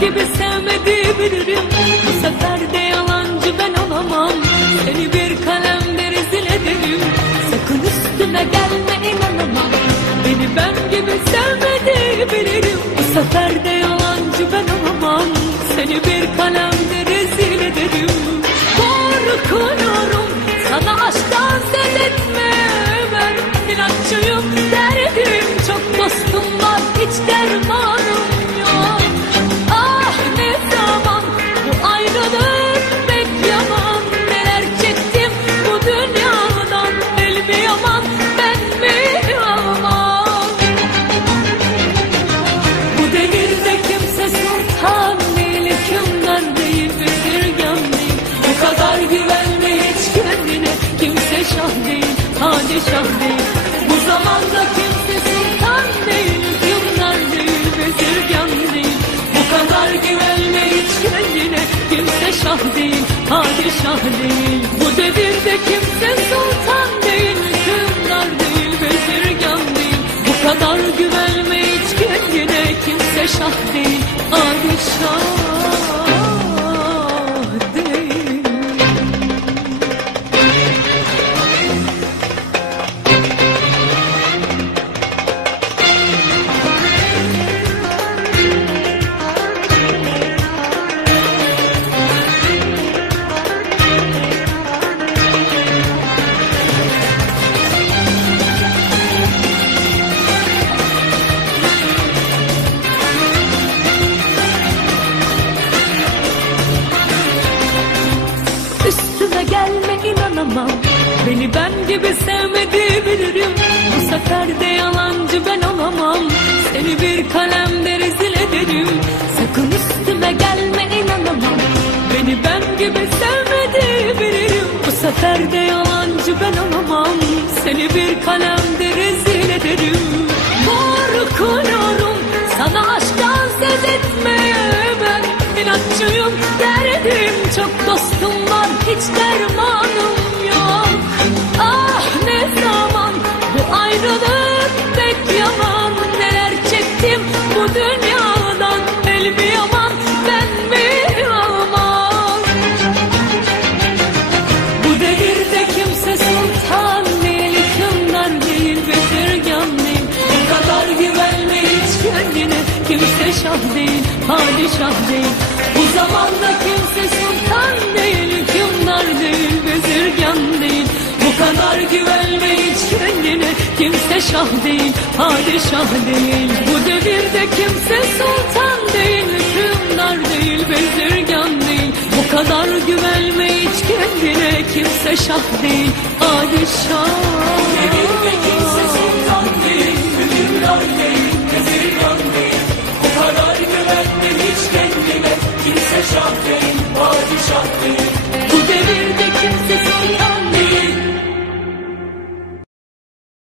gibi sevmedi bilirim Bu sefer de yalancı ben olamam. Seni bir kalemde rezil ederim. Sakın üstüme gelme inanamam. Beni ben gibi sevmedi bilirim Bu sefer de değil Bu devirde kimse sultan değil Hükümdar değil bezirgan değil. Bu kadar güvenme hiç kendine Kimse şah değil. Padişah Beni ben gibi sevmedi bilirim Bu sefer de yalancı ben olamam. Seni bir kalemde rezil ederim. Sakın üstüme gelme inanamam. Beni ben gibi sevmedi bilirim Bu sefer de yalancı ben olamam. Seni bir kalemde rezil ederim. Korkuyorum. Sana aşktan söz etmeye ben inatçıyım derdim. Çok dostum var hiç dermanım Kimse şah değil padişah değil. Bu zamanda kimse sultan değil Hükümdar değil bezirgan değil. Bu kadar güvenme hiç kendine Kimse şah değil padişah değil. Bu devirde kimse sultan değil Hükümdar değil bezirgan değil. Bu kadar güvenme hiç kendine Kimse şah değil padişah. Devirde kimse Bu